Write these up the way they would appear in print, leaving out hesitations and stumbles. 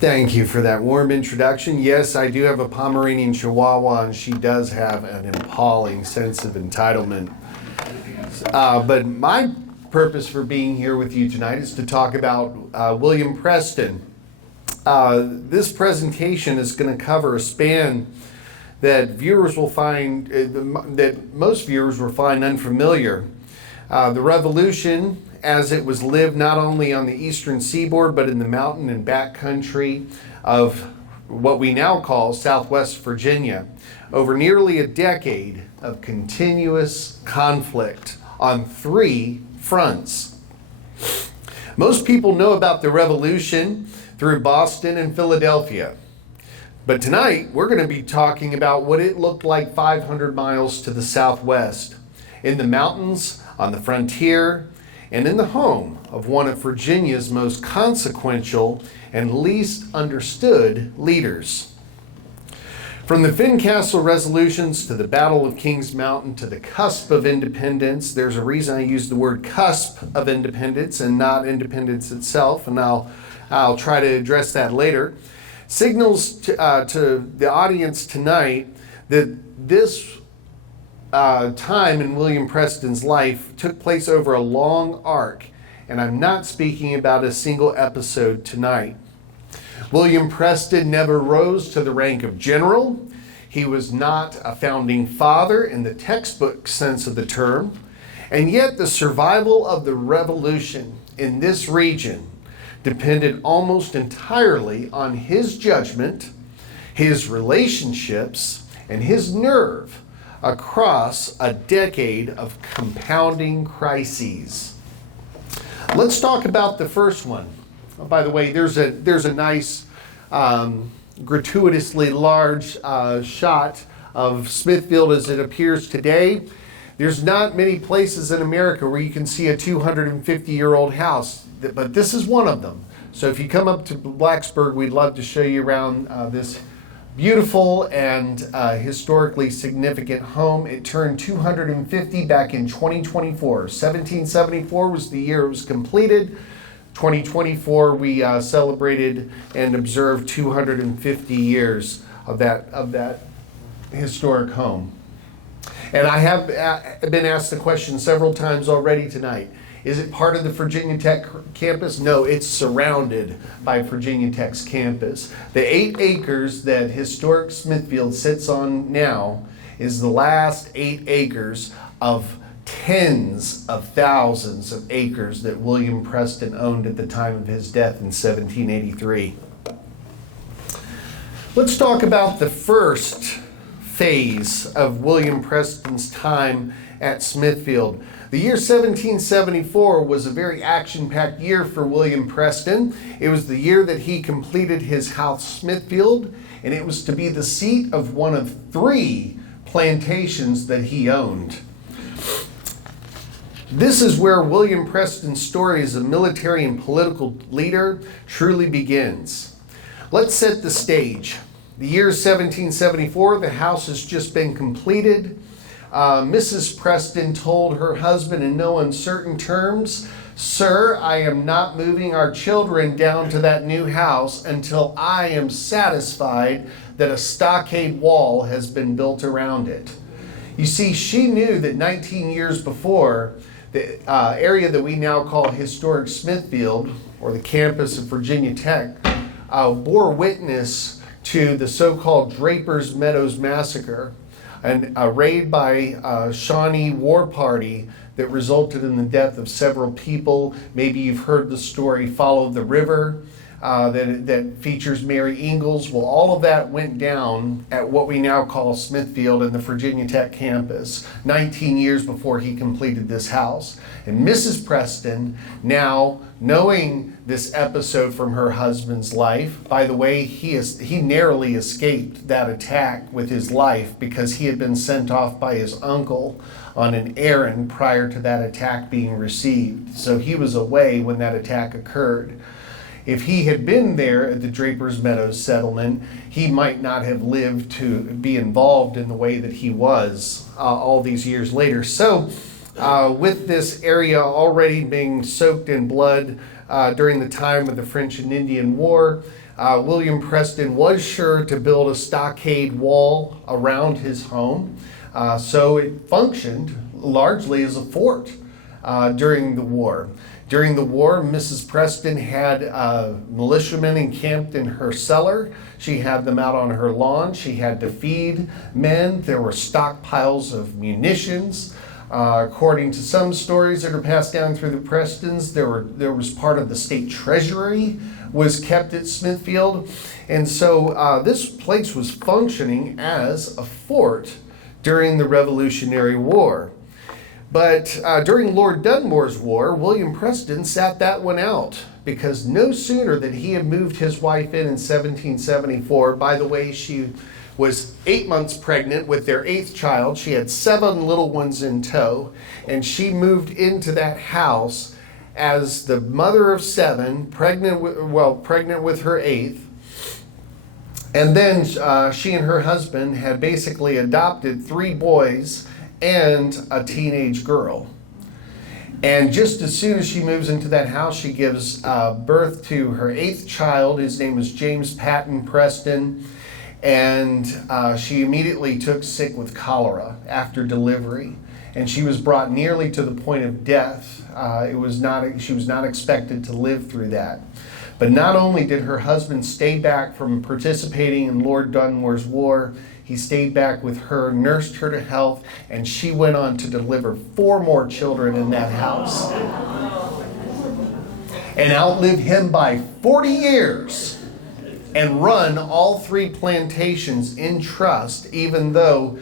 Thank you for that warm introduction. Yes, I do have a Pomeranian Chihuahua, and she does have an appalling sense of entitlement. But my purpose for being here with you tonight is to talk about William Preston. This presentation is going to cover a span that viewers will find, that most viewers will find unfamiliar. The Revolution, as it was lived not only on the eastern seaboard, but in the mountain and backcountry of what we now call Southwest Virginia, over nearly a decade of continuous conflict on three fronts. Most people know about the Revolution through Boston and Philadelphia. But tonight, we're going to be talking about what it looked like 500 miles to the southwest, in the mountains, on the frontier, and in the home of one of Virginia's most consequential and least understood leaders. From the Fincastle resolutions to the Battle of Kings Mountain to the cusp of independence, there's a reason I use the word cusp of independence and not independence itself, and I'll try to address that later. Signals to the audience tonight that this time in William Preston's life took place over a long arc, and I'm not speaking about a single episode tonight. William Preston never rose to the rank of general. He was not a founding father in the textbook sense of the term, and yet the survival of the revolution in this region depended almost entirely on his judgment, his relationships, and his nerve across a decade of compounding crises. Let's talk about the first one. Oh, by the way, there's a nice gratuitously large shot of Smithfield as it appears today. There's not many places in America where you can see a 250-year-old house, but this is one of them. So if you come up to Blacksburg, we'd love to show you around this beautiful and historically significant home. It turned 250 back in 2024. 1774 was the year it was completed. 2024, we celebrated and observed 250 years of that historic home. And I have been asked the question several times already tonight. Is it part of the Virginia Tech campus? No, it's surrounded by Virginia Tech's campus. The 8 acres that historic Smithfield sits on now is the last 8 acres of tens of thousands of acres that William Preston owned at the time of his death in 1783. Let's talk about the first phase of William Preston's time at Smithfield. The year 1774 was a very action-packed year for William Preston. It was the year that he completed his house Smithfield, and it was to be the seat of one of 3 plantations that he owned. This is where William Preston's story as a military and political leader truly begins. Let's set the stage. The year 1774, the house has just been completed. Mrs. Preston told her husband in no uncertain terms, "Sir, I am not moving our children down to that new house until I am satisfied that a stockade wall has been built around it." You see, she knew that 19 years before, the area that we now call historic Smithfield, or the campus of Virginia Tech, bore witness to the so-called Draper's Meadows Massacre, and a raid by a Shawnee war party that resulted in the death of several people. Maybe you've heard the story Follow the River that features Mary Ingalls. Well, all of that went down at what we now call Smithfield and the Virginia Tech campus 19 years before he completed this house. And Mrs. Preston, now knowing this episode from her husband's life, by the way, he narrowly escaped that attack with his life because he had been sent off by his uncle on an errand prior to that attack being received. So he was away when that attack occurred. If he had been there at the Draper's Meadows settlement, he might not have lived to be involved in the way that he was all these years later. So with this area already being soaked in blood during the time of the French and Indian War, William Preston was sure to build a stockade wall around his home, so it functioned largely as a fort during the war. During the war, Mrs. Preston had militiamen encamped in her cellar. She had them out on her lawn. She had to feed men. There were stockpiles of munitions. According to some stories that are passed down through the Prestons, there was part of the state treasury was kept at Smithfield. And so this place was functioning as a fort during the Revolutionary War. But during Lord Dunmore's war, William Preston sat that one out, because no sooner than he had moved his wife in 1774, by the way, she was 8 months pregnant with their 8th child. She had 7 little ones in tow, and she moved into that house as the mother of 7, pregnant with her 8th. And then she and her husband had basically adopted 3 boys and a teenage girl. And just as soon as she moves into that house, she gives birth to her 8th child. His name was James Patton Preston. And she immediately took sick with cholera after delivery. And she was brought nearly to the point of death. She was not expected to live through that. But not only did her husband stay back from participating in Lord Dunmore's war, he stayed back with her, nursed her to health, and she went on to deliver 4 more children in that house. And outlive him by 40 years and run all 3 plantations in trust, even though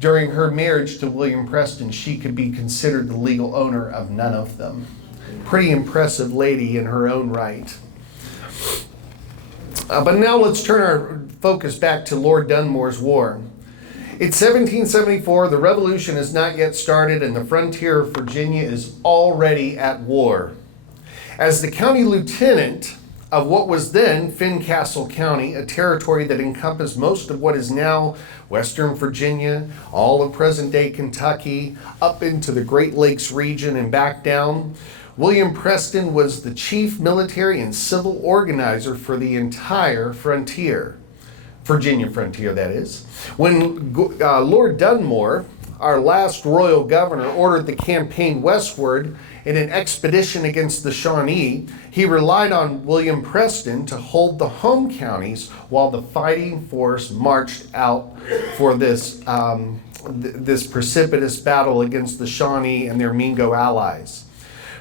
during her marriage to William Preston, she could be considered the legal owner of none of them. Pretty impressive lady in her own right. But now let's turn our focus back to Lord Dunmore's war. It's 1774, the Revolution has not yet started, and the frontier of Virginia is already at war. As the county lieutenant of what was then Fincastle County, a territory that encompassed most of what is now Western Virginia, all of present-day Kentucky, up into the Great Lakes region and back down, William Preston was the chief military and civil organizer for the entire frontier. Virginia frontier, that is. When Lord Dunmore, our last royal governor, ordered the campaign westward in an expedition against the Shawnee, he relied on William Preston to hold the home counties while the fighting force marched out for this precipitous battle against the Shawnee and their Mingo allies.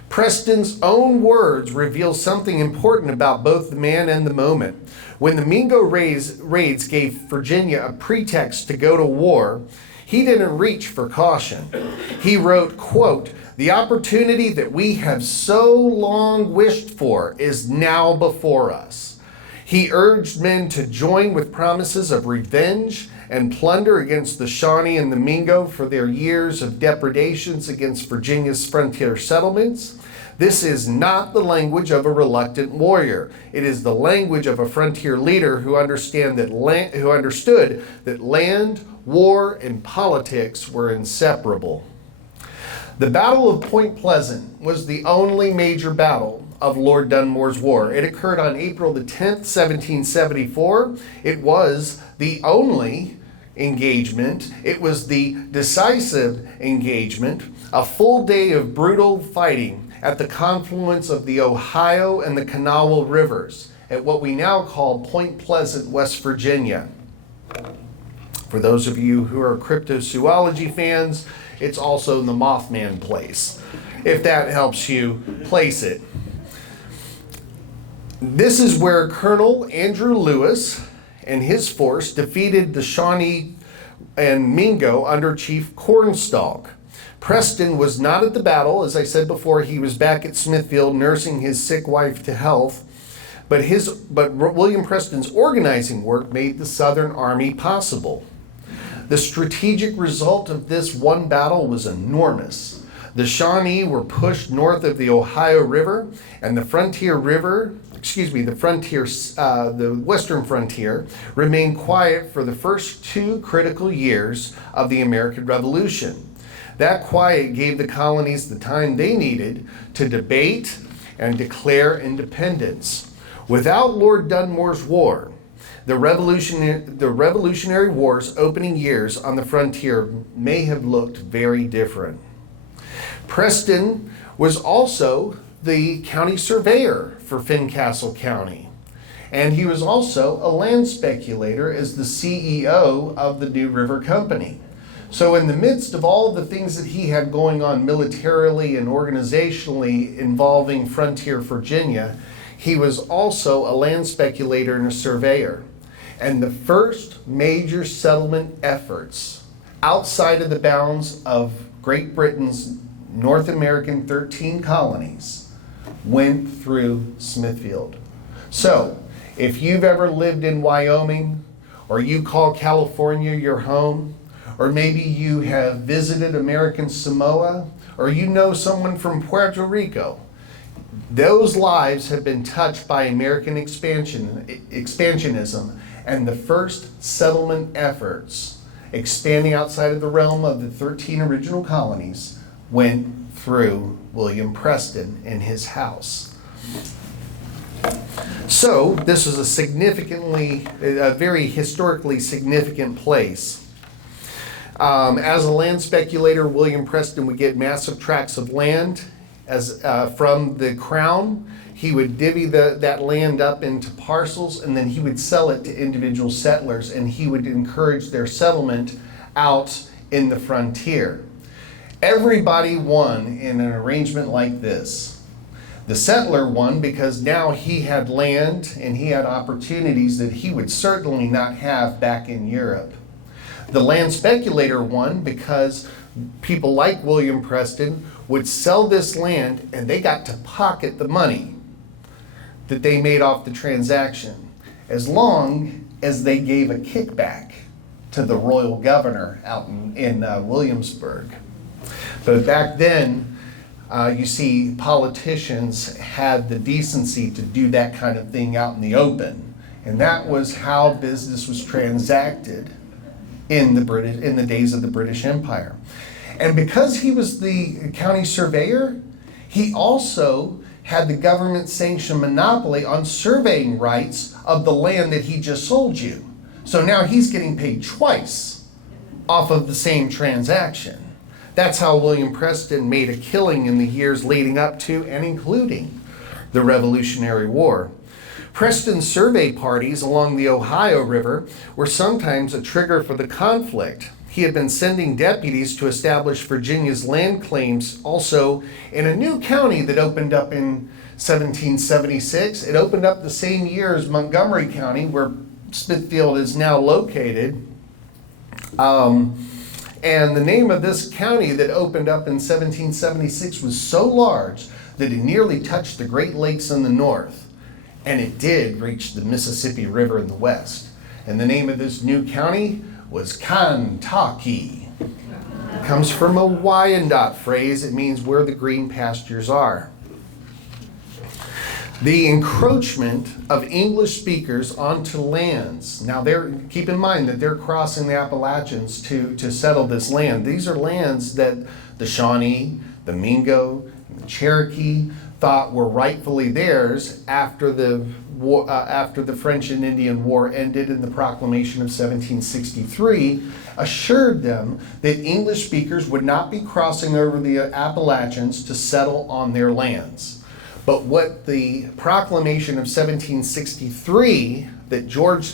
Preston's own words reveal something important about both the man and the moment. When the Mingo raids gave Virginia a pretext to go to war, he didn't reach for caution. He wrote, quote, "The opportunity that we have so long wished for is now before us." He urged men to join with promises of revenge and plunder against the Shawnee and the Mingo for their years of depredations against Virginia's frontier settlements. This is not the language of a reluctant warrior. It is the language of a frontier leader who understood that land, war, and politics were inseparable. The Battle of Point Pleasant was the only major battle of Lord Dunmore's war. It occurred on April the 10th, 1774. It was the only engagement. It was the decisive engagement, a full day of brutal fighting at the confluence of the Ohio and the Kanawha rivers at what we now call Point Pleasant, West Virginia. For those of you who are cryptozoology fans, it's also the Mothman place, if that helps you place it. This is where Colonel Andrew Lewis and his force defeated the Shawnee and Mingo under Chief Cornstalk. Preston was not at the battle. As I said before, he was back at Smithfield nursing his sick wife to health. But William Preston's organizing work made the Southern Army possible. The strategic result of this one battle was enormous. The Shawnee were pushed north of the Ohio River, and the western frontier remained quiet for the first 2 critical years of the American Revolution. That quiet gave the colonies the time they needed to debate and declare independence. Without Lord Dunmore's war, the Revolutionary War's opening years on the frontier may have looked very different. Preston was also the county surveyor for Fincastle County, and he was also a land speculator as the CEO of the New River Company. So in the midst of all the things that he had going on militarily and organizationally involving frontier Virginia, he was also a land speculator and a surveyor. And the first major settlement efforts outside of the bounds of Great Britain's North American 13 colonies went through Smithfield. So, if you've ever lived in Wyoming, or you call California your home, or maybe you have visited American Samoa, or you know someone from Puerto Rico, those lives have been touched by American expansionism and the first settlement efforts expanding outside of the realm of the 13 original colonies went through William Preston and his house. So this was a very historically significant place. As a land speculator, William Preston would get massive tracts of land from the crown. He would divvy that land up into parcels, and then he would sell it to individual settlers, and he would encourage their settlement out in the frontier. Everybody won in an arrangement like this. The settler won because now he had land and he had opportunities that he would certainly not have back in Europe. The land speculator won because people like William Preston would sell this land and they got to pocket the money that they made off the transaction, as long as they gave a kickback to the royal governor out in Williamsburg. But back then, you see, politicians had the decency to do that kind of thing out in the open. And that was how business was transacted in the days of the British Empire. And because he was the county surveyor, he also had the government-sanctioned monopoly on surveying rights of the land that he just sold you. So now he's getting paid twice off of the same transaction. That's how William Preston made a killing in the years leading up to and including the Revolutionary War. Preston's survey parties along the Ohio River were sometimes a trigger for the conflict. He had been sending deputies to establish Virginia's land claims also in a new county that opened up in 1776. It opened up the same year as Montgomery County, where Smithfield is now located. And the name of this county that opened up in 1776 was so large that it nearly touched the Great Lakes in the north. And it did reach the Mississippi River in the west. And the name of this new county was Kentucky. It comes from a Wyandotte phrase. It means where the green pastures are. The encroachment of English speakers onto lands. Now, keep in mind that they're crossing the Appalachians to settle this land. These are lands that the Shawnee, the Mingo, and the Cherokee thought were rightfully theirs after the French and Indian War ended, and the proclamation of 1763 assured them that English speakers would not be crossing over the Appalachians to settle on their lands. But what the proclamation of 1763 that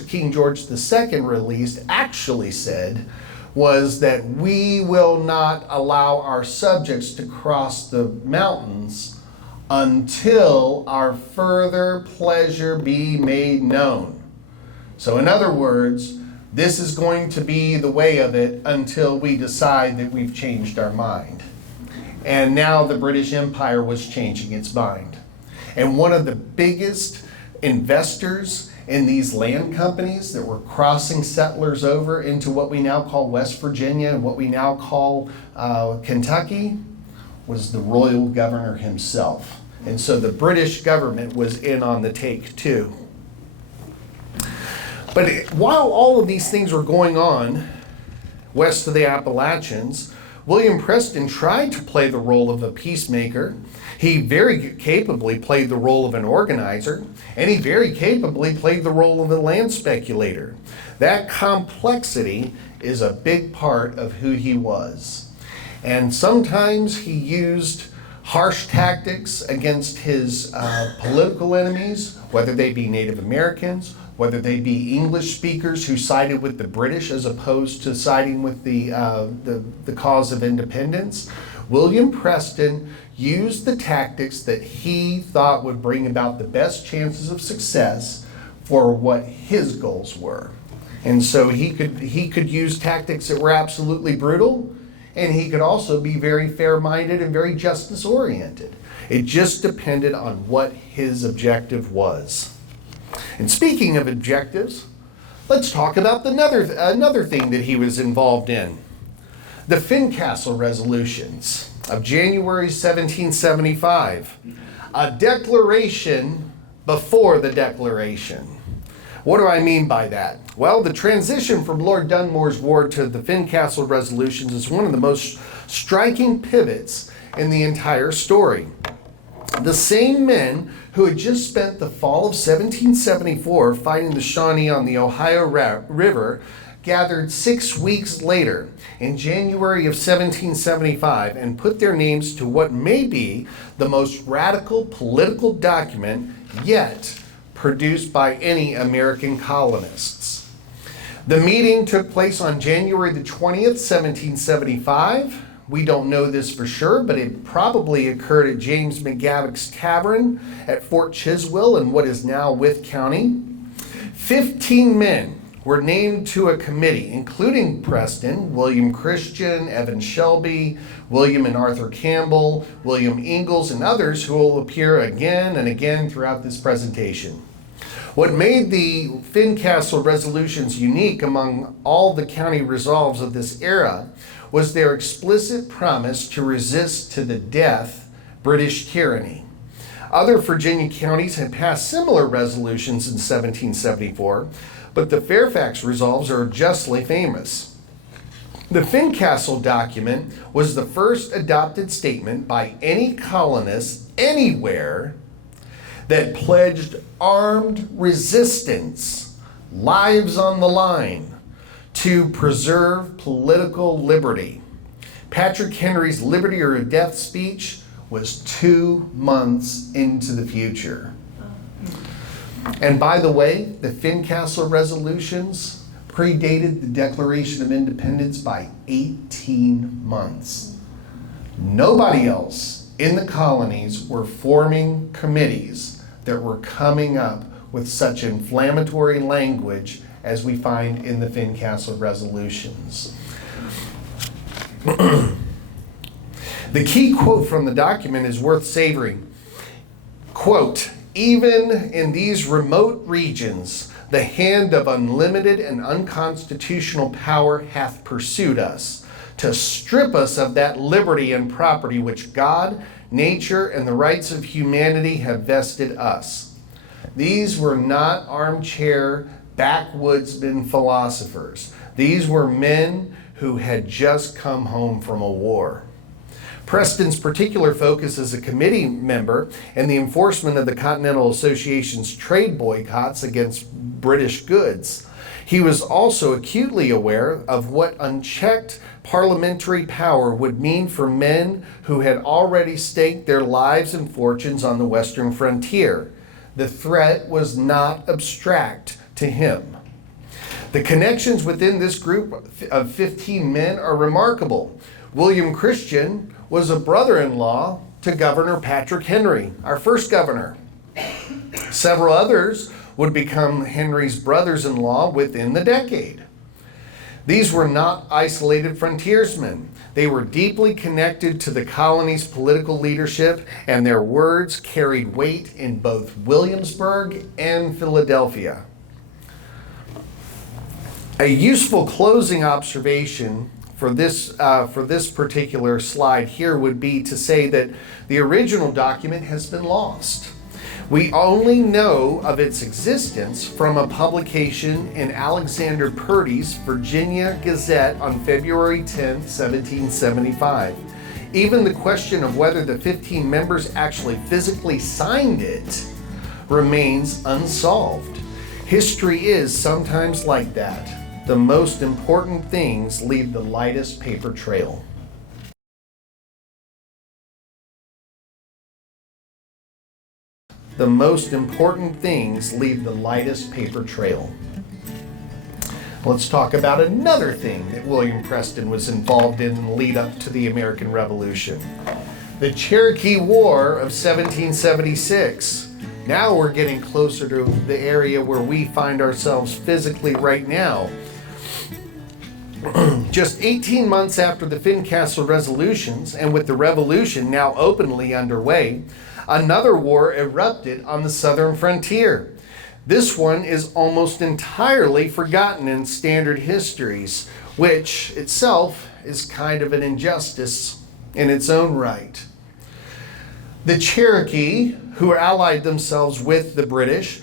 King George II released actually said was that we will not allow our subjects to cross the mountains until our further pleasure be made known. So in other words, this is going to be the way of it until we decide that we've changed our mind. And now the British Empire was changing its mind. And one of the biggest investors in these land companies that were crossing settlers over into what we now call West Virginia and what we now call Kentucky was the royal governor himself. And so the British government was in on the take too. But while all of these things were going on west of the Appalachians, William Preston tried to play the role of a peacemaker. He very capably played the role of an organizer, and he very capably played the role of a land speculator. That complexity is a big part of who he was. And sometimes he used harsh tactics against his political enemies, whether they be Native Americans, whether they be English speakers who sided with the British as opposed to siding with the cause of independence. William Preston used the tactics that he thought would bring about the best chances of success for what his goals were. And so he could use tactics that were absolutely brutal, and he could also be very fair-minded and very justice-oriented. It just depended on what his objective was. And speaking of objectives, let's talk about another thing that he was involved in. The Fincastle Resolutions of January 1775. A declaration before the Declaration. What do I mean by that? Well, the transition from Lord Dunmore's war to the Fincastle Resolutions is one of the most striking pivots in the entire story. The same men who had just spent the fall of 1774 fighting the Shawnee on the Ohio River gathered 6 weeks later in January of 1775 and put their names to what may be the most radical political document yet produced by any American colonists. The meeting took place on January the 20th, 1775. We don't know this for sure, but it probably occurred at James McGavick's Tavern at Fort Chiswell in what is now Wythe County. 15 men were named to a committee, including Preston, William Christian, Evan Shelby, William and Arthur Campbell, William Ingalls, and others who will appear again and again throughout this presentation. What made the Fincastle Resolutions unique among all the county resolves of this era was their explicit promise to resist to the death British tyranny. Other Virginia counties had passed similar resolutions in 1774, but the Fairfax resolves are justly famous. The Fincastle document was the first adopted statement by any colonist anywhere that pledged armed resistance, lives on the line, to preserve political liberty. Patrick Henry's Liberty or Death speech was 2 months into the future. And by the way, the Fincastle Resolutions predated the Declaration of Independence by 18 months. Nobody else in the colonies were forming committees that were coming up with such inflammatory language as we find in the Fincastle Resolutions. The key quote from the document is worth savoring. Quote, "Even in these remote regions, the hand of unlimited and unconstitutional power hath pursued us, to strip us of that liberty and property which God, nature, and the rights of humanity have vested us." These were not armchair backwoodsmen philosophers. These were men who had just come home from a war. Preston's particular focus as a committee member in the enforcement of the Continental Association's trade boycotts against British goods. He was also acutely aware of what unchecked parliamentary power would mean for men who had already staked their lives and fortunes on the western frontier. The threat was not abstract to him. The connections within this group of 15 men are remarkable. William Christian was a brother-in-law to Governor Patrick Henry, our first governor. Several others would become Henry's brothers-in-law within the decade. These were not isolated frontiersmen. They were deeply connected to the colony's political leadership, and their words carried weight in both Williamsburg and Philadelphia. A useful closing observation for this particular slide here would be to say that the original document has been lost. We only know of its existence from a publication in Alexander Purdy's Virginia Gazette on February 10, 1775. Even the question of whether the 15 members actually physically signed it remains unsolved. History is sometimes like that. The most important things leave the lightest paper trail. The most important things leave the lightest paper trail. Let's talk about another thing that William Preston was involved in the lead up to the American Revolution. The Cherokee War of 1776. Now we're getting closer to the area where we find ourselves physically right now. Just 18 months after the Fincastle resolutions, and with the revolution now openly underway, another war erupted on the southern frontier. This one is almost entirely forgotten in standard histories, which itself is kind of an injustice in its own right. The Cherokee, who allied themselves with the British,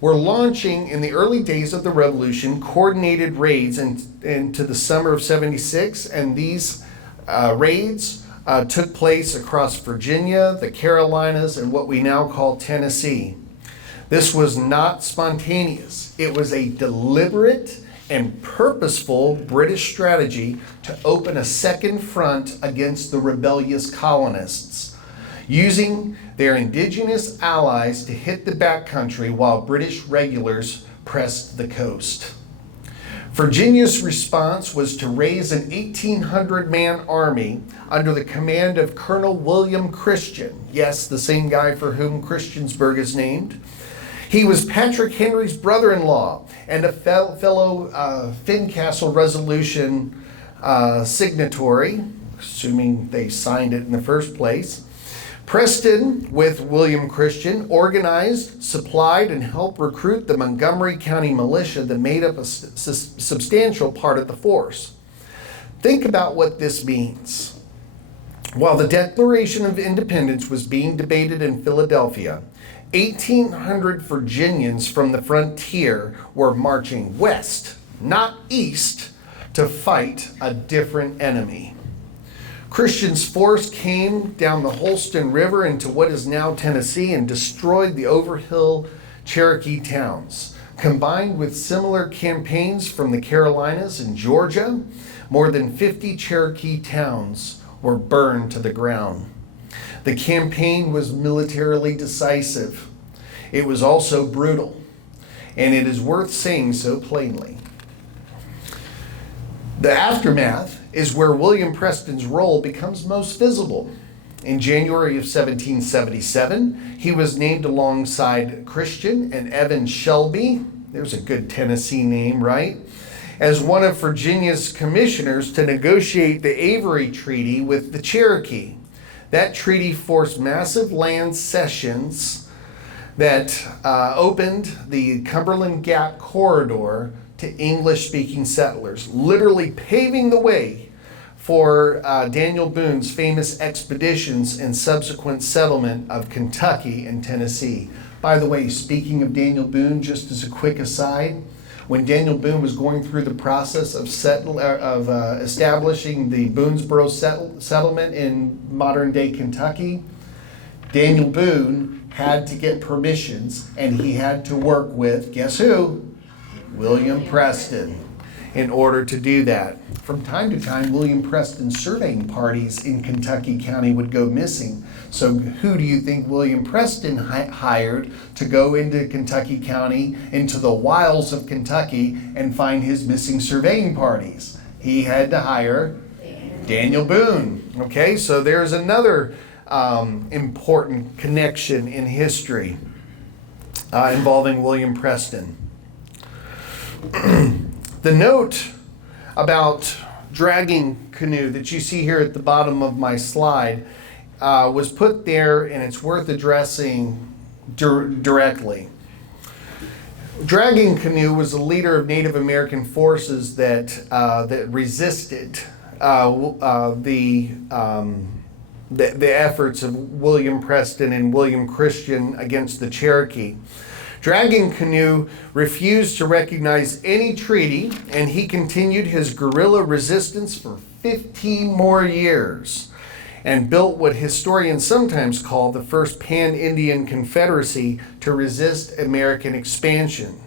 were launching in the early days of the Revolution coordinated raids into the summer of '76, and these raids took place across Virginia, the Carolinas, and what we now call Tennessee. This was not spontaneous. It was a deliberate and purposeful British strategy to open a second front against the rebellious colonists, using their indigenous allies to hit the backcountry while British regulars pressed the coast. Virginia's response was to raise an 1,800-man army under the command of Colonel William Preston. Yes, the same guy for whom Christiansburg is named. He was Patrick Henry's brother-in-law and a fellow Fincastle Resolution signatory, assuming they signed it in the first place. Preston, with William Preston, organized, supplied, and helped recruit the Montgomery County militia that made up a substantial part of the force. Think about what this means. While the Declaration of Independence was being debated in Philadelphia, 1,800 Virginians from the frontier were marching west, not east, to fight a different enemy. Christian's force came down the Holston River into what is now Tennessee and destroyed the overhill Cherokee towns. Combined with similar campaigns from the Carolinas and Georgia, more than 50 Cherokee towns were burned to the ground. The campaign was militarily decisive. It was also brutal, and it is worth saying so plainly. The aftermath is where William Preston's role becomes most visible. In January of 1777, he was named alongside Christian and Evan Shelby, there's a good Tennessee name, right, as one of Virginia's commissioners to negotiate the Avery Treaty with the Cherokee. That treaty forced massive land cessions that opened the Cumberland Gap corridor to English-speaking settlers, literally paving the way for Daniel Boone's famous expeditions and subsequent settlement of Kentucky and Tennessee. By the way, speaking of Daniel Boone, just as a quick aside, when Daniel Boone was going through the process of establishing the Boonesboro settlement in modern-day Kentucky, Daniel Boone had to get permissions, and he had to work with, guess who? William Preston, in order to do that. From time to time, William Preston's surveying parties in Kentucky County would go missing. So who do you think William Preston hired to go into Kentucky County, into the wilds of Kentucky, and find his missing surveying parties? He had to hire Daniel Boone. Okay, so there's another important connection in history involving William Preston. The note about dragging canoe that you see here at the bottom of my slide was put there, and it's worth addressing directly. Dragging Canoe was a leader of Native American forces that resisted the the efforts of William Preston and William Christian against the Cherokee. Dragon Canoe refused to recognize any treaty, and he continued his guerrilla resistance for 15 more years and built what historians sometimes call the first pan-Indian confederacy to resist American expansion.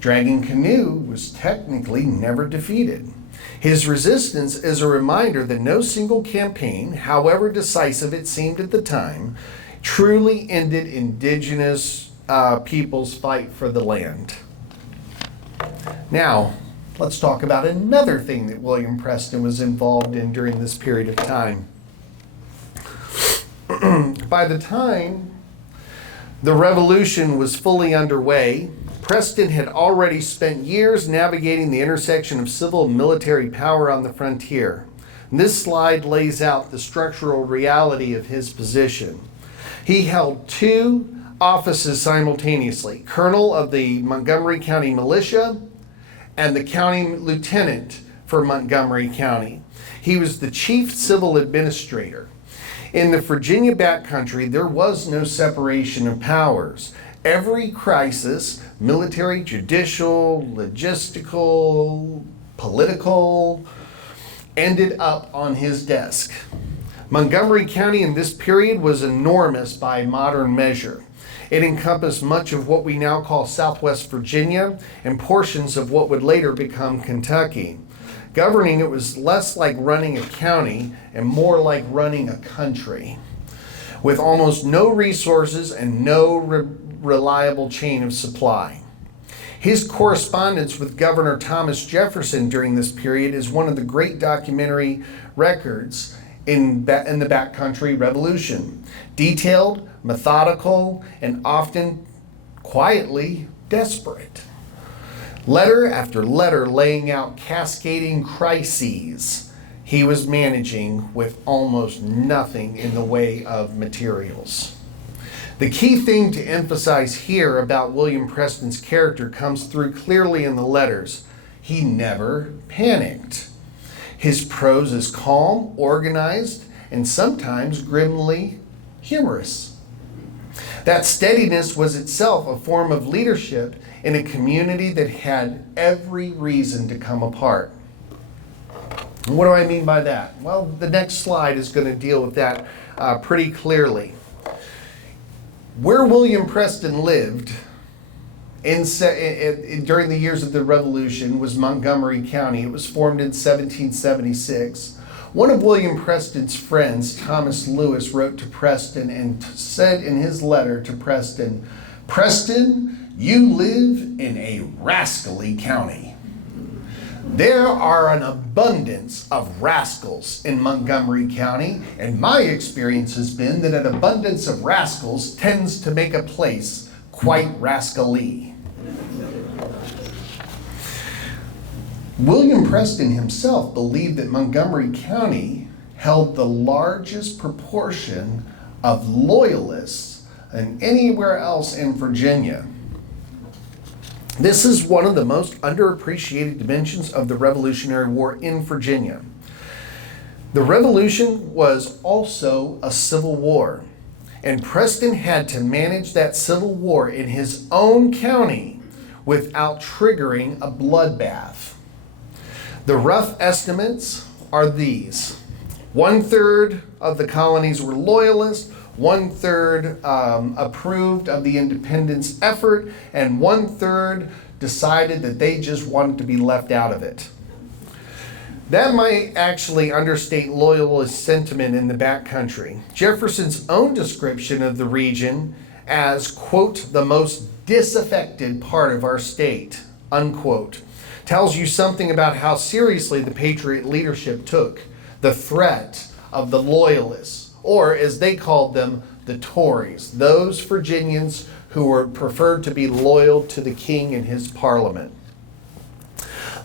Dragon Canoe was technically never defeated. His resistance is a reminder that no single campaign, however decisive it seemed at the time, truly ended indigenous people's fight for the land. Now, let's talk about another thing that William Preston was involved in during this period of time. By the time the Revolution was fully underway, Preston had already spent years navigating the intersection of civil and military power on the frontier. And this slide lays out the structural reality of his position. He held two offices simultaneously: colonel of the Montgomery County Militia and the county lieutenant for Montgomery County. He was the chief civil administrator. In the Virginia backcountry, there was no separation of powers. Every crisis, military, judicial, logistical, political, ended up on his desk. Montgomery County in this period was enormous by modern measure. It encompassed much of what we now call Southwest Virginia and portions of what would later become Kentucky. Governing it was less like running a county and more like running a country, with almost no resources and no reliable chain of supply. His correspondence with Governor Thomas Jefferson during this period is one of the great documentary records in the backcountry revolution. Detailed, methodical, and often quietly desperate. Letter after letter laying out cascading crises he was managing with almost nothing in the way of materials. The key thing to emphasize here about William Preston's character comes through clearly in the letters. He never panicked. His prose is calm, organized, and sometimes grimly humorous. That steadiness was itself a form of leadership in a community that had every reason to come apart. And what do I mean by that? Well, the next slide is going to deal with that pretty clearly. Where William Preston lived during the years of the Revolution was Montgomery County. It was formed in 1776. One of William Preston's friends, Thomas Lewis, wrote to Preston and said in his letter to Preston, "Preston, you live in a rascally county. There are an abundance of rascals in Montgomery County, and my experience has been that an abundance of rascals tends to make a place quite rascally." William Preston himself believed that Montgomery County held the largest proportion of loyalists than anywhere else in Virginia. This is one of the most underappreciated dimensions of the Revolutionary War in Virginia. The Revolution was also a civil war, and Preston had to manage that civil war in his own county without triggering a bloodbath. The rough estimates are these: 1/3 of the colonies were loyalists, 1/3 approved of the independence effort, and 1/3 decided that they just wanted to be left out of it. That might actually understate loyalist sentiment in the backcountry. Jefferson's own description of the region as, quote, "the most disaffected part of our state," unquote, tells you something about how seriously the Patriot leadership took the threat of the Loyalists, or as they called them, the Tories, those Virginians who were preferred to be loyal to the king and his parliament.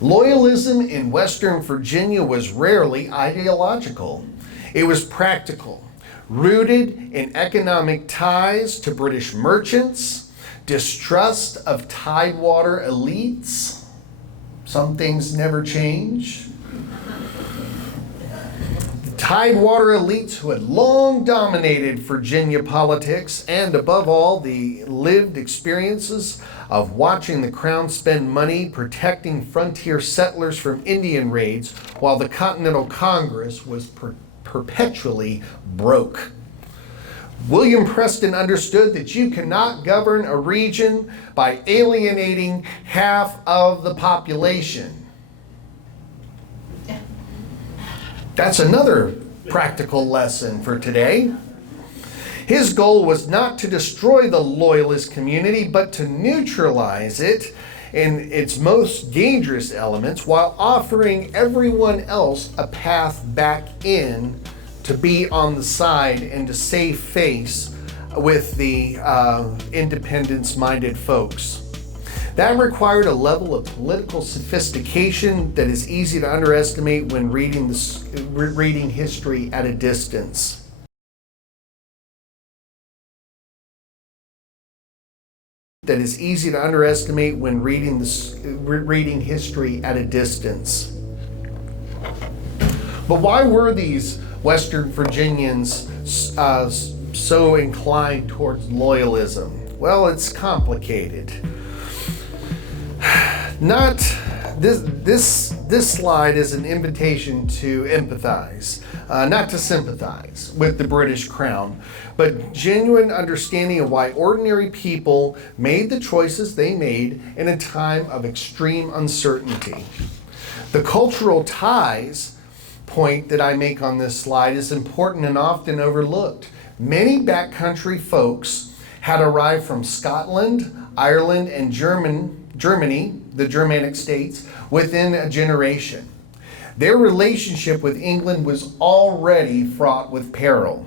Loyalism in Western Virginia was rarely ideological. It was practical, rooted in economic ties to British merchants, distrust of tidewater elites. Some things never change. Tidewater elites who had long dominated Virginia politics, and above all, the lived experiences of watching the Crown spend money protecting frontier settlers from Indian raids while the Continental Congress was perpetually broke. William Preston understood that you cannot govern a region by alienating half of the population. That's another practical lesson for today. His goal was not to destroy the Loyalist community, but to neutralize it in its most dangerous elements while offering everyone else a path back in to be on the side and to save face with the independence-minded folks. That required a level of political sophistication that is easy to underestimate when reading history at a distance. That is easy to underestimate when reading history at a distance. But why were these Western Virginians so inclined towards loyalism? Well, it's complicated. This slide is an invitation to empathize, not to sympathize with the British Crown, but genuine understanding of why ordinary people made the choices they made in a time of extreme uncertainty. The cultural ties point that I make on this slide is important and often overlooked. Many backcountry folks had arrived from Scotland, Ireland, and Germany, the Germanic states, within a generation. Their relationship with England was already fraught with peril.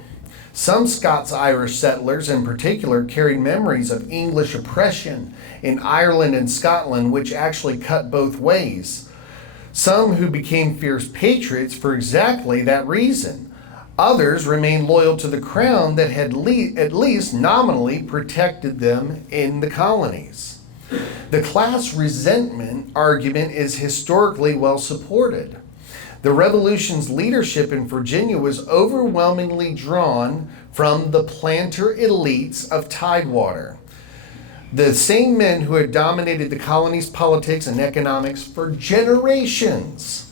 Some Scots-Irish settlers in particular carried memories of English oppression in Ireland and Scotland, which actually cut both ways. Some who became fierce patriots for exactly that reason. Others remained loyal to the crown that had at least nominally protected them in the colonies. The class resentment argument is historically well supported. The Revolution's leadership in Virginia was overwhelmingly drawn from the planter elites of Tidewater, the same men who had dominated the colony's politics and economics for generations.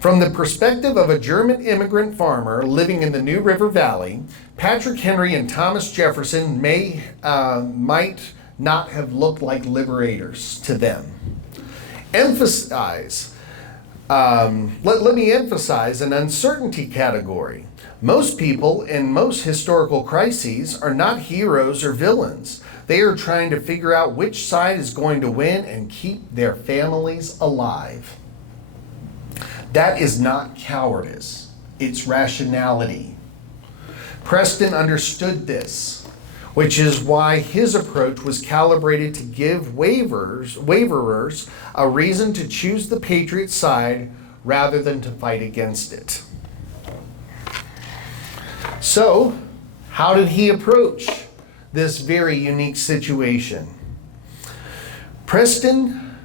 From the perspective of a German immigrant farmer living in the New River Valley, Patrick Henry and Thomas Jefferson might not have looked like liberators to them. Let me emphasize an uncertainty category. Most people in most historical crises are not heroes or villains. They are trying to figure out which side is going to win and keep their families alive. That is not cowardice, it's rationality. Preston understood this, which is why his approach was calibrated to give waverers a reason to choose the Patriot side rather than to fight against it. So, how did he approach this very unique situation? Preston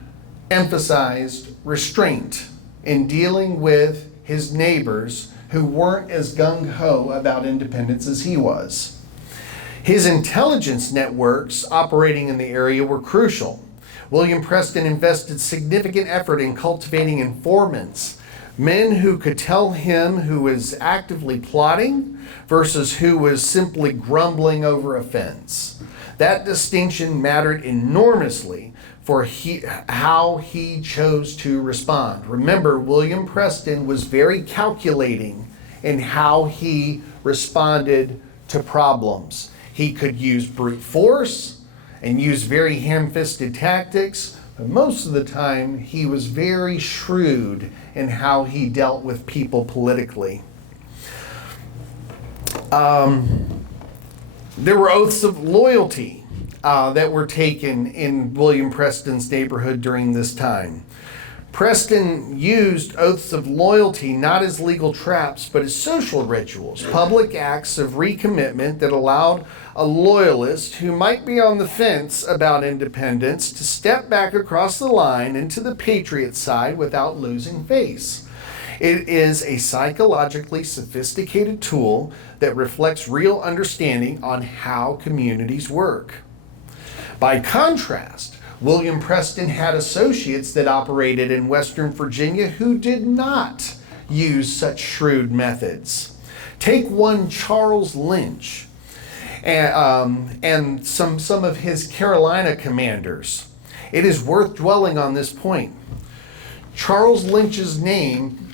emphasized restraint in dealing with his neighbors who weren't as gung-ho about independence as he was. His intelligence networks operating in the area were crucial. William Preston invested significant effort in cultivating informants, men who could tell him who was actively plotting versus who was simply grumbling over a fence. That distinction mattered enormously for how he chose to respond. Remember, William Preston was very calculating in how he responded to problems. He could use brute force and use very ham-fisted tactics, but most of the time he was very shrewd in how he dealt with people politically. There were oaths of loyalty that were taken in William Preston's neighborhood during this time. Preston used oaths of loyalty not as legal traps, but as social rituals, public acts of recommitment that allowed a loyalist who might be on the fence about independence to step back across the line into the Patriot side without losing face. It is a psychologically sophisticated tool that reflects real understanding on how communities work. By contrast, William Preston had associates that operated in Western Virginia who did not use such shrewd methods. Take one Charles Lynch and some of his Carolina commanders. It is worth dwelling on this point. Charles Lynch's name,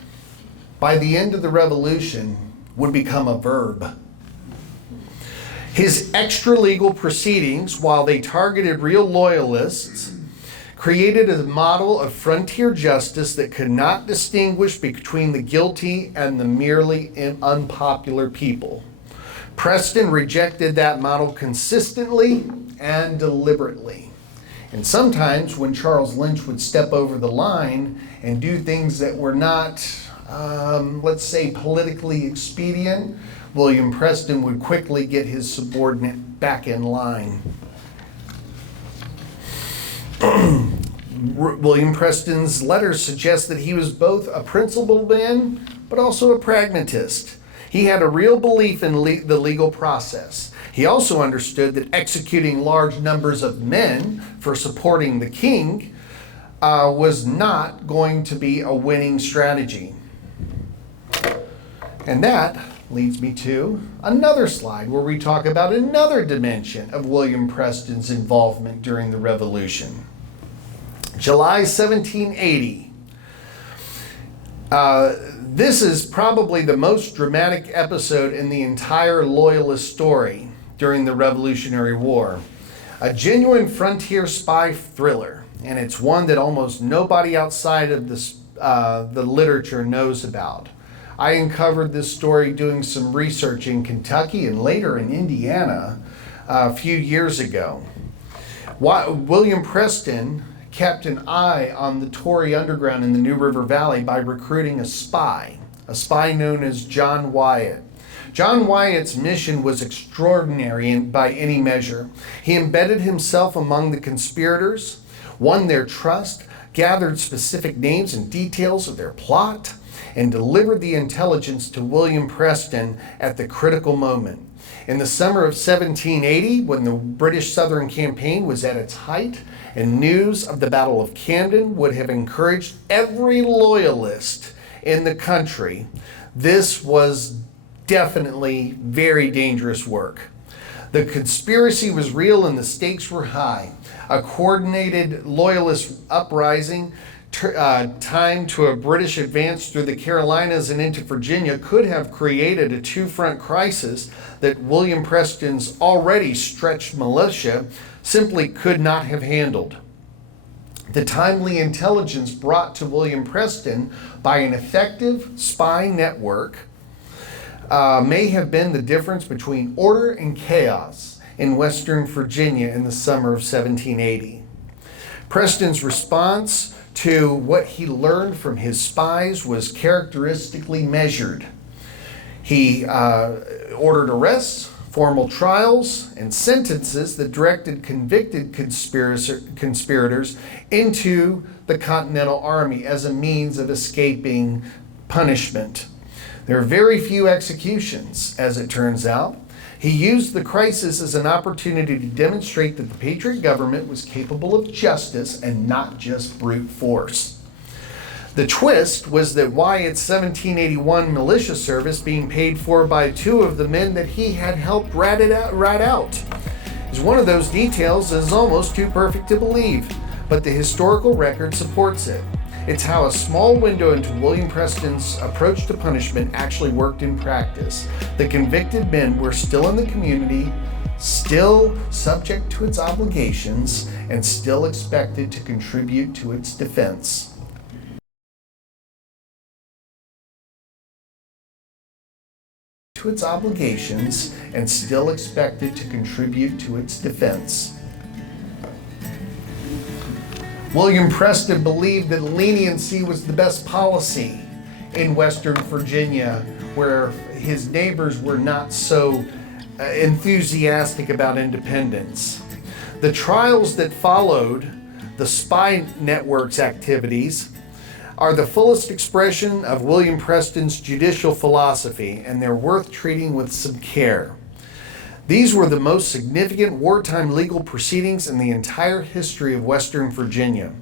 by the end of the Revolution, would become a verb. His extra-legal proceedings, while they targeted real loyalists, created a model of frontier justice that could not distinguish between the guilty and the merely unpopular people. Preston rejected that model consistently and deliberately. And sometimes when Charles Lynch would step over the line and do things that were not, let's say, politically expedient, William Preston would quickly get his subordinate back in line. William Preston's letters suggest that he was both a principled man, but also a pragmatist. He had a real belief in the legal process. He also understood that executing large numbers of men for supporting the king was not going to be a winning strategy. And that leads me to another slide where we talk about another dimension of William Preston's involvement during the Revolution. July 1780. This is probably the most dramatic episode in the entire Loyalist story during the Revolutionary War. A genuine frontier spy thriller, and it's one that almost nobody outside of the literature knows about. I uncovered this story doing some research in Kentucky and later in Indiana a few years ago. William Preston kept an eye on the Tory underground in the New River Valley by recruiting a spy known as John Wyatt. John Wyatt's mission was extraordinary by any measure. He embedded himself among the conspirators, won their trust, gathered specific names and details of their plot, and delivered the intelligence to William Preston at the critical moment. In the summer of 1780, when the British Southern Campaign was at its height, and news of the Battle of Camden would have encouraged every loyalist in the country, this was definitely very dangerous work. The conspiracy was real and the stakes were high. A coordinated loyalist uprising timed to a British advance through the Carolinas and into Virginia could have created a two-front crisis that William Preston's already stretched militia simply could not have handled. The timely intelligence brought to William Preston by an effective spy network may have been the difference between order and chaos in Western Virginia in the summer of 1780. Preston's response to what he learned from his spies was characteristically measured. He ordered arrests, formal trials, and sentences that directed convicted conspirators into the Continental Army as a means of escaping punishment. There are very few executions, as it turns out. He used the crisis as an opportunity to demonstrate that the Patriot government was capable of justice and not just brute force. The twist was that Wyatt's 1781 militia service, being paid for by two of the men that he had helped rat out, is one of those details that is almost too perfect to believe, but the historical record supports it. It's how a small window into William Preston's approach to punishment actually worked in practice. The convicted men were still in the community, still subject to its obligations, and still expected to contribute to its defense. To its obligations and still expected to contribute to its defense. William Preston believed that leniency was the best policy in Western Virginia, where his neighbors were not so enthusiastic about independence. The trials that followed the spy network's activities are the fullest expression of William Preston's judicial philosophy, and they're worth treating with some care. These were the most significant wartime legal proceedings in the entire history of Western Virginia.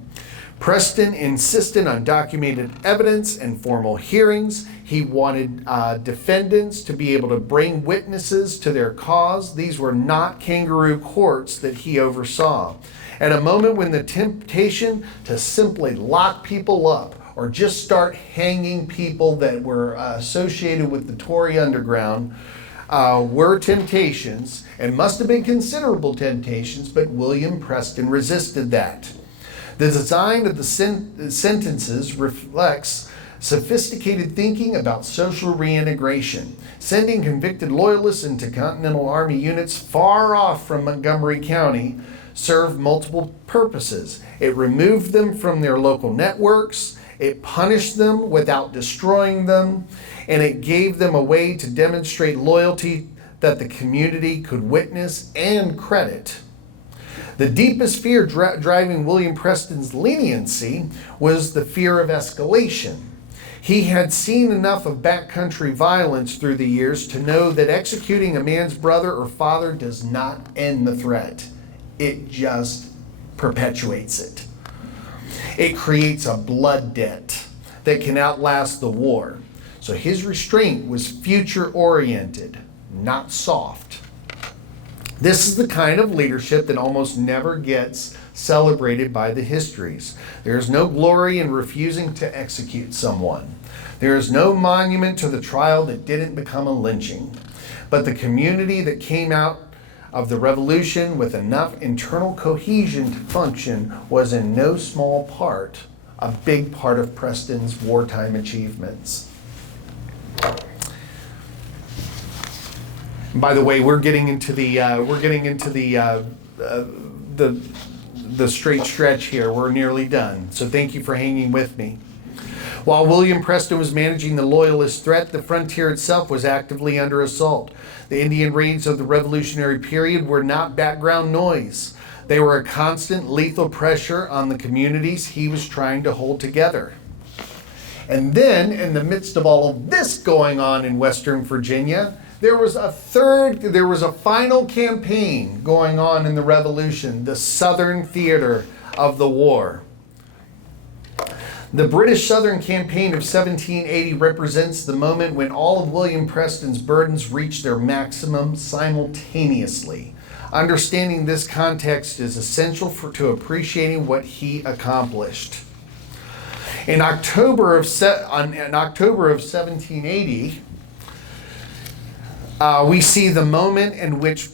Preston insisted on documented evidence and formal hearings. He wanted defendants to be able to bring witnesses to their cause. These were not kangaroo courts that he oversaw. At a moment when the temptation to simply lock people up or just start hanging people that were associated with the Tory underground were temptations, and must have been considerable temptations, but William Preston resisted that. The design of the sentences reflects sophisticated thinking about social reintegration, sending convicted loyalists into Continental Army units far off from Montgomery County served multiple purposes. It removed them from their local networks, it punished them without destroying them, and it gave them a way to demonstrate loyalty that the community could witness and credit. The deepest fear driving William Preston's leniency was the fear of escalation. He had seen enough of backcountry violence through the years to know that executing a man's brother or father does not end the threat. It just perpetuates it. It creates a blood debt that can outlast the war. So his restraint was future-oriented, not soft. This is the kind of leadership that almost never gets celebrated by the histories. There is no glory in refusing to execute someone. There is no monument to the trial that didn't become a lynching. But the community that came out of the revolution with enough internal cohesion to function was in no small part a big part of Preston's wartime achievements. By the way, we're getting into the straight stretch here. We're nearly done. So thank you for hanging with me. While William Preston was managing the Loyalist threat, the frontier itself was actively under assault. The Indian raids of the Revolutionary period were not background noise. They were a constant lethal pressure on the communities he was trying to hold together. And then, in the midst of all of this going on in Western Virginia, there was a final campaign going on in the Revolution, the Southern Theater of the War. The British Southern Campaign of 1780 represents the moment when all of William Preston's burdens reached their maximum simultaneously. Understanding this context is essential to appreciating what he accomplished. In October of 1780, we see the moment in which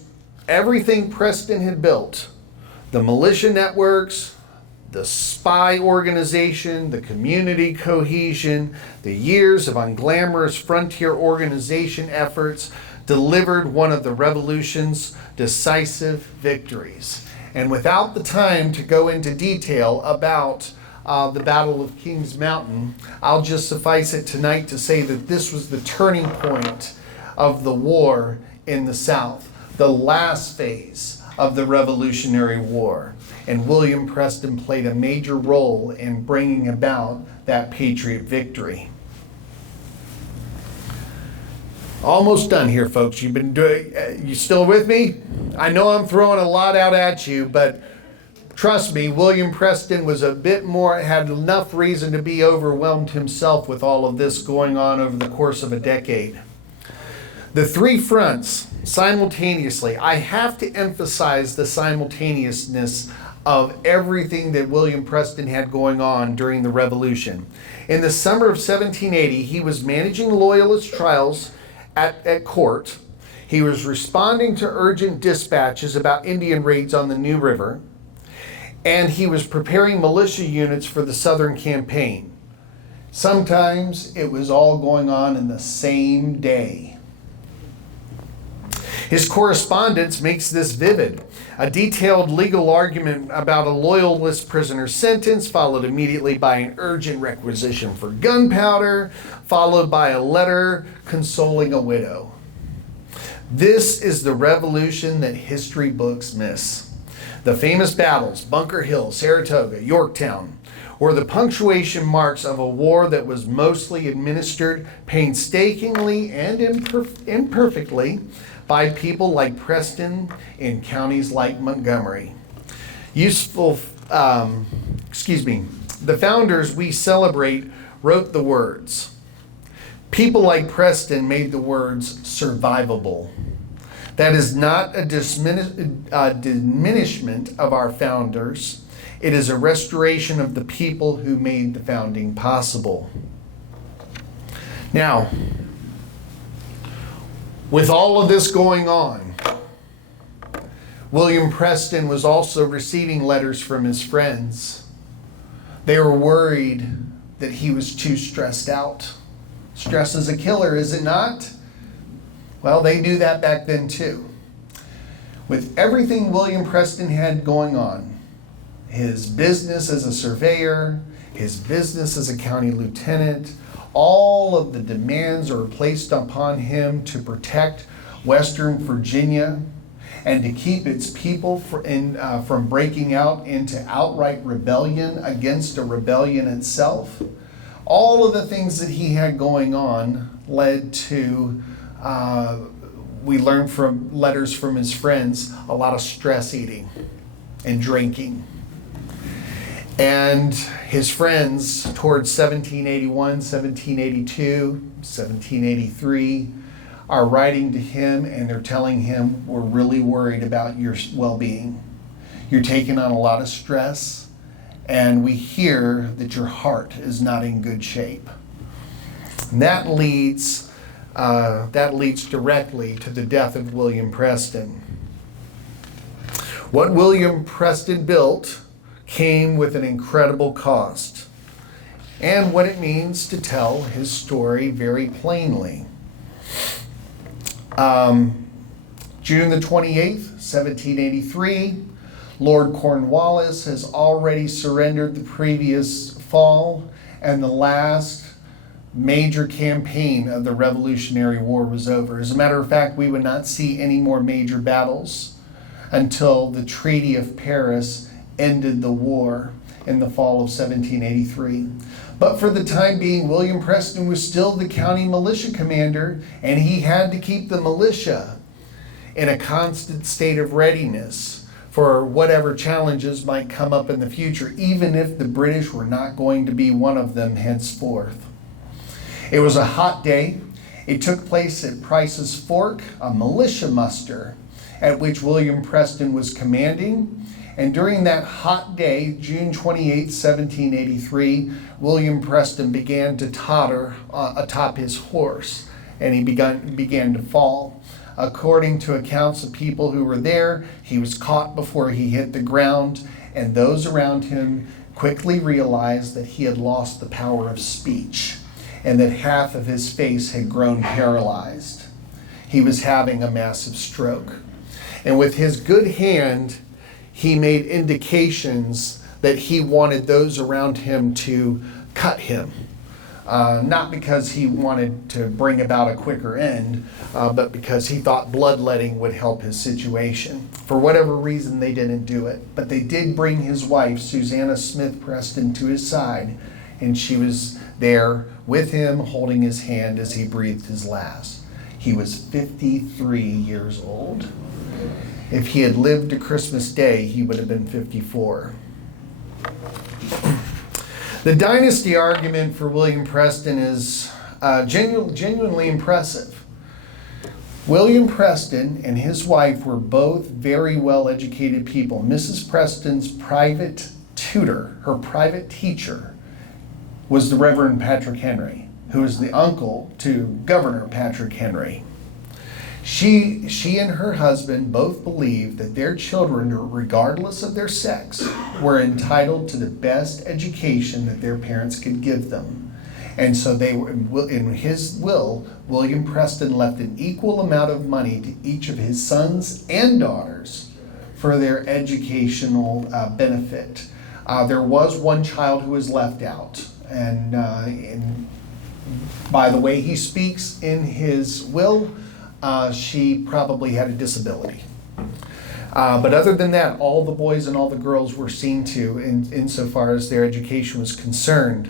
everything Preston had built, the militia networks, the spy organization, the community cohesion, the years of unglamorous frontier organization efforts, delivered one of the revolution's decisive victories. And without the time to go into detail about the Battle of Kings Mountain, I'll just suffice it tonight to say that this was the turning point of the war in the South, the last phase of the Revolutionary War. And William Preston played a major role in bringing about that Patriot victory. Almost done here, folks. You've been doing. You still with me? I know I'm throwing a lot out at you, but trust me, William Preston was a bit more, had enough reason to be overwhelmed himself with all of this going on over the course of a decade. The three fronts simultaneously. I have to emphasize the simultaneousness of everything that William Preston had going on during the Revolution. In the summer of 1780, he was managing Loyalist trials at court. He was responding to urgent dispatches about Indian raids on the New River, and he was preparing militia units for the Southern campaign. Sometimes it was all going on in the same day. His correspondence makes this vivid. A detailed legal argument about a Loyalist prisoner's sentence, followed immediately by an urgent requisition for gunpowder, followed by a letter consoling a widow. This is the revolution that history books miss. The famous battles, Bunker Hill, Saratoga, Yorktown, or the punctuation marks of a war that was mostly administered painstakingly and imperfectly by people like Preston in counties like Montgomery. The founders we celebrate wrote the words. People like Preston made the words survivable. That is not a diminishment of our founders. It is a restoration of the people who made the founding possible. Now, with all of this going on, William Preston was also receiving letters from his friends. They were worried that he was too stressed out. Stress is a killer, is it not? Well, they knew that back then too. With everything William Preston had going on, his business as a surveyor, his business as a county lieutenant, all of the demands are placed upon him to protect Western Virginia and to keep its people from breaking out into outright rebellion against a rebellion itself. All of the things that he had going on led to, we learned from letters from his friends, a lot of stress eating and drinking. And his friends towards 1781, 1782, 1783 are writing to him and they're telling him, we're really worried about your well-being. You're taking on a lot of stress and we hear that your heart is not in good shape. And that leads directly to the death of William Preston. What William Preston built came with an incredible cost, and what it means to tell his story very plainly. June the 28th, 1783, Lord Cornwallis has already surrendered the previous fall, and the last major campaign of the Revolutionary War was over. As a matter of fact, we would not see any more major battles until the Treaty of Paris ended the war in the fall of 1783. But for the time being, William Preston was still the county militia commander, and he had to keep the militia in a constant state of readiness for whatever challenges might come up in the future, even if the British were not going to be one of them henceforth. It was a hot day. It took place at Price's Fork, a militia muster at which William Preston was commanding. And during that hot day, June 28, 1783, William Preston began to totter atop his horse, and he began to fall. According to accounts of people who were there, he was caught before he hit the ground, and those around him quickly realized that he had lost the power of speech and that half of his face had grown paralyzed. He was having a massive stroke. And with his good hand, he made indications that he wanted those around him to cut him. Not because he wanted to bring about a quicker end, but because he thought bloodletting would help his situation. For whatever reason, they didn't do it. But they did bring his wife, Susanna Smith Preston, to his side, and she was there with him, holding his hand as he breathed his last. He was 53 years old. If he had lived to Christmas Day, he would have been 54. The dynasty argument for William Preston is genuinely impressive. William Preston and his wife were both very well-educated people. Mrs. Preston's private tutor, her private teacher, was the Reverend Patrick Henry, who was the uncle to Governor Patrick Henry. She and her husband both believed that their children, regardless of their sex, were entitled to the best education that their parents could give them. And so they were, in his will, William Preston left an equal amount of money to each of his sons and daughters for their educational benefit. There was one child who was left out. And by the way he speaks in his will, she probably had a disability. But other than that, all the boys and all the girls were seen to insofar as their education was concerned.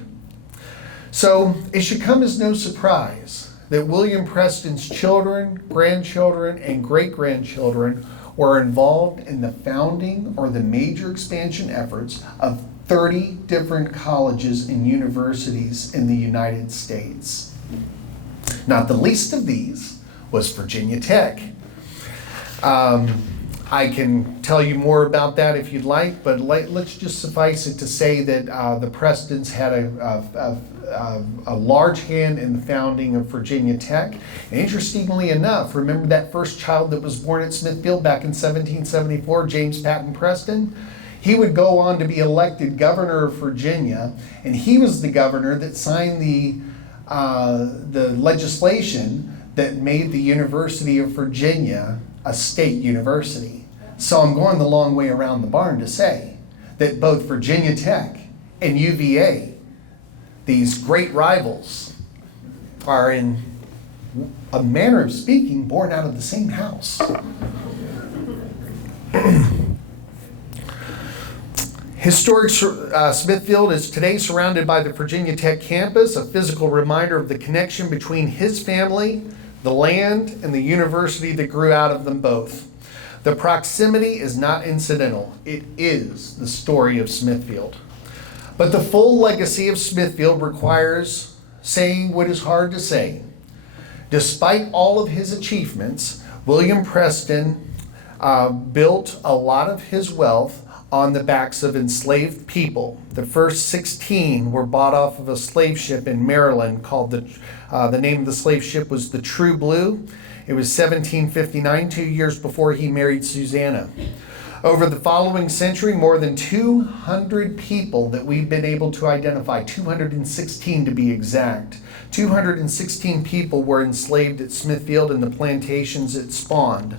So it should come as no surprise that William Preston's children, grandchildren, and great-grandchildren were involved in the founding or the major expansion efforts of 30 different colleges and universities in the United States. Not the least of these was Virginia Tech. I can tell you more about that if you'd like, but let's just suffice it to say that the Prestons had a large hand in the founding of Virginia Tech. And interestingly enough, remember that first child that was born at Smithfield back in 1774, James Patton Preston? He would go on to be elected governor of Virginia, and he was the governor that signed the legislation that made the University of Virginia a state university. So I'm going the long way around the barn to say that both Virginia Tech and UVA, these great rivals, are in a manner of speaking born out of the same house. Historic Smithfield is today surrounded by the Virginia Tech campus, a physical reminder of the connection between his family, the land, and the university that grew out of them both. The proximity is not incidental. It is the story of Smithfield. But the full legacy of Smithfield requires saying what is hard to say. Despite all of his achievements, William Preston built a lot of his wealth on the backs of enslaved people. The first 16 were bought off of a slave ship in Maryland called the name of the slave ship was the True Blue. It was 1759, 2 years before he married Susanna. Over the following century, more than 200 people that we've been able to identify, 216 to be exact, 216 people were enslaved at Smithfield and the plantations it spawned.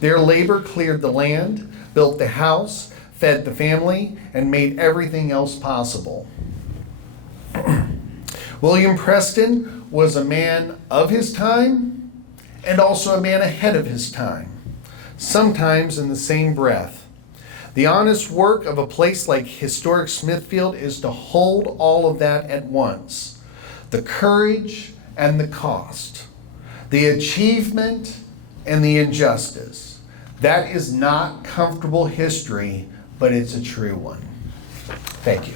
Their labor cleared the land, built the house, fed the family, and made everything else possible. William Preston was a man of his time and also a man ahead of his time, sometimes in the same breath. The honest work of a place like historic Smithfield is to hold all of that at once. The courage and the cost, the achievement and the injustice. That is not comfortable history, but it's a true one. Thank you.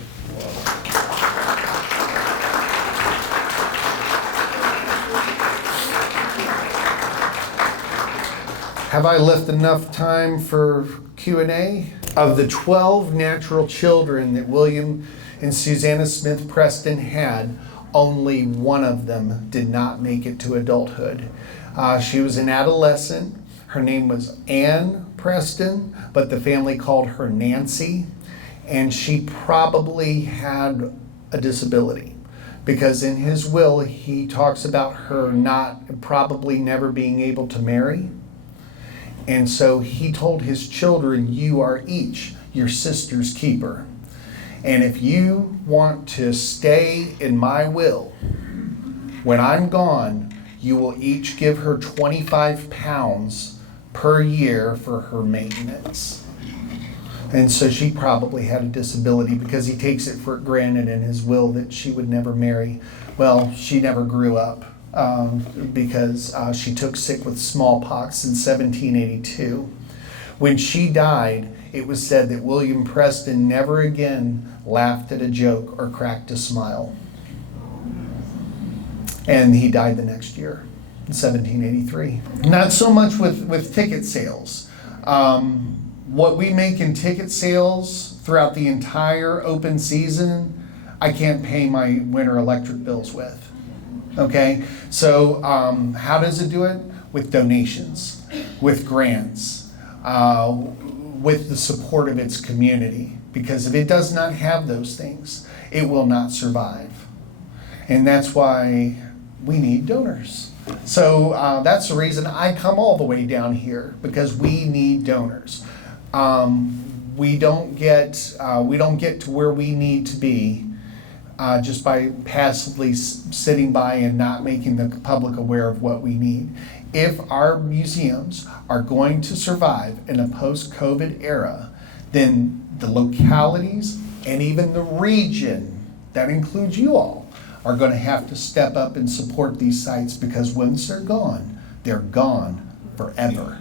Have I left enough time for Q&A? Of the 12 natural children that William and Susanna Smith Preston had, only one of them did not make it to adulthood. She was an adolescent. Her name was Anne Preston, but the family called her Nancy, and she probably had a disability because in his will he talks about her probably never being able to marry. And so he told his children, you are each your sister's keeper. And if you want to stay in my will, when I'm gone, you will each give her 25 pounds per year for her maintenance. And so she probably had a disability because he takes it for granted in his will that she would never marry. Well, she never grew up because she took sick with smallpox in 1782. When she died, it was said that William Preston never again laughed at a joke or cracked a smile. And he died the next year, in 1783. Not so much with ticket sales. What we make in ticket sales throughout the entire open season, I can't pay my winter electric bills with. Okay, so how does it do it? With donations, with grants, with the support of its community. Because if it does not have those things, it will not survive. And that's why we need donors. So that's the reason I come all the way down here, because we need donors. We don't get to where we need to be just by passively sitting by and not making the public aware of what we need. If our museums are going to survive in a post-COVID era, then the localities and even the region, that includes you all, are going to have to step up and support these sites, because once they're gone forever.